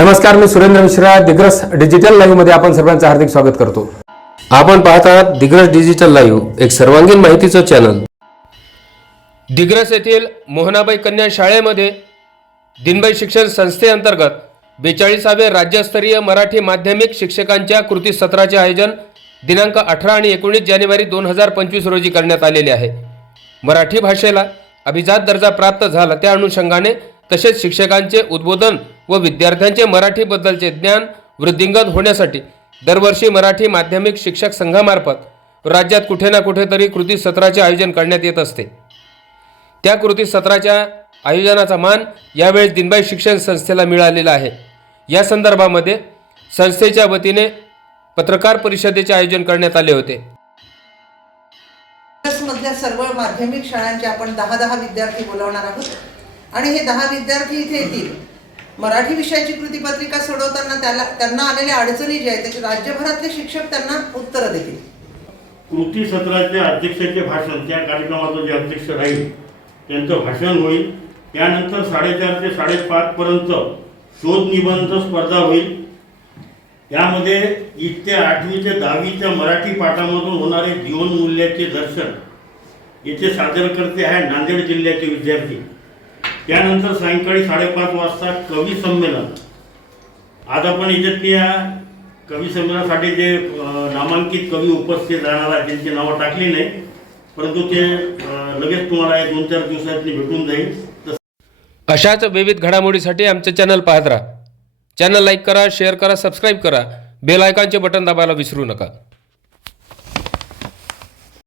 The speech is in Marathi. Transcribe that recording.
नमस्कार मी सुरेंद्र मिश्रा दिग्रस डिजिटल लाईव्हमध्ये आपण सर्वांचं हार्दिक स्वागत करतो. आपण पाहत आहात दिग्रस डिजिटल लाईव्ह एक सर्वांगीण माहितीचं चॅनल दिग्रस येथील मोहनाबाई कन्या शाळेमध्ये दिनबाई शिक्षण संस्थेअंतर्गत बेचाळीसावे राज्यस्तरीय मराठी माध्यमिक शिक्षकांच्या कृती सत्राचे आयोजन दिनांक अठरा आणि एकोणीस जानेवारी दोन हजार पंचवीस रोजी करण्यात आलेले आहे. मराठी भाषेला अभिजात दर्जा प्राप्त झाला त्या अनुषंगाने तसेच शिक्षकांचे उद्बोधन व विद्यार्थ्यांचे मराठीबद्दलचे ज्ञान वृद्धिंगत होण्यासाठी दरवर्षी मराठी माध्यमिक शिक्षक संघामार्फत राज्यात कुठे ना कुठेतरी कृती सत्राचे आयोजन करण्यात येत असते. त्या कृती सत्राच्या आयोजनाचा मान यावेळेस दिनबाई शिक्षण संस्थेला मिळालेला आहे. या संदर्भामध्ये संस्थेच्या वतीने पत्रकार परिषदेचे आयोजन करण्यात आले होते. मधल्या सर्व माध्यमिक शाळांचे आपण दहा दहा विद्यार्थी बोलावणार आहोत. आणि हे दहा विद्यार्थी इथे येतील. मराठी विषयाची कृतीपत्रिका सोडवताना त्याला त्यांना आलेल्या अडचणी ज्या आहेत त्याचे राज्यभरातले शिक्षक त्यांना उत्तरं देतील. कृती सत्राचे अध्यक्षाचे भाषण त्या कार्यक्रमाचं जे अध्यक्ष राहील त्यांचं भाषण होईल. त्यानंतर साडेचार ते साडेपाच पर्यंत शोध निबंध स्पर्धा होईल. यामध्ये इथे आठवी ते दहावीच्या मराठी पाठामधून होणारे जीवनमूल्याचे दर्शन इथे सादरकर्ते आहे नांदेड जिल्ह्याचे विद्यार्थी. त्यानंतर सायंकाळी साडेपाच वाजता कवी संमेलन. आज आपण याच्यातल्या कवी संमेलनासाठी जे नामांकित कवी उपस्थित राहणार आहेत त्यांची नावं टाकली नाही. परंतु ते लगेच तुम्हाला दोन चार दिवसात भेटून जाईल. अशाच विविध घडामोडीसाठी आमचे चॅनल पाहत राहा. चॅनल लाईक करा शेअर करा सबस्क्राईब करा. बेल आयकॉनचे बटन दाबायला विसरू नका.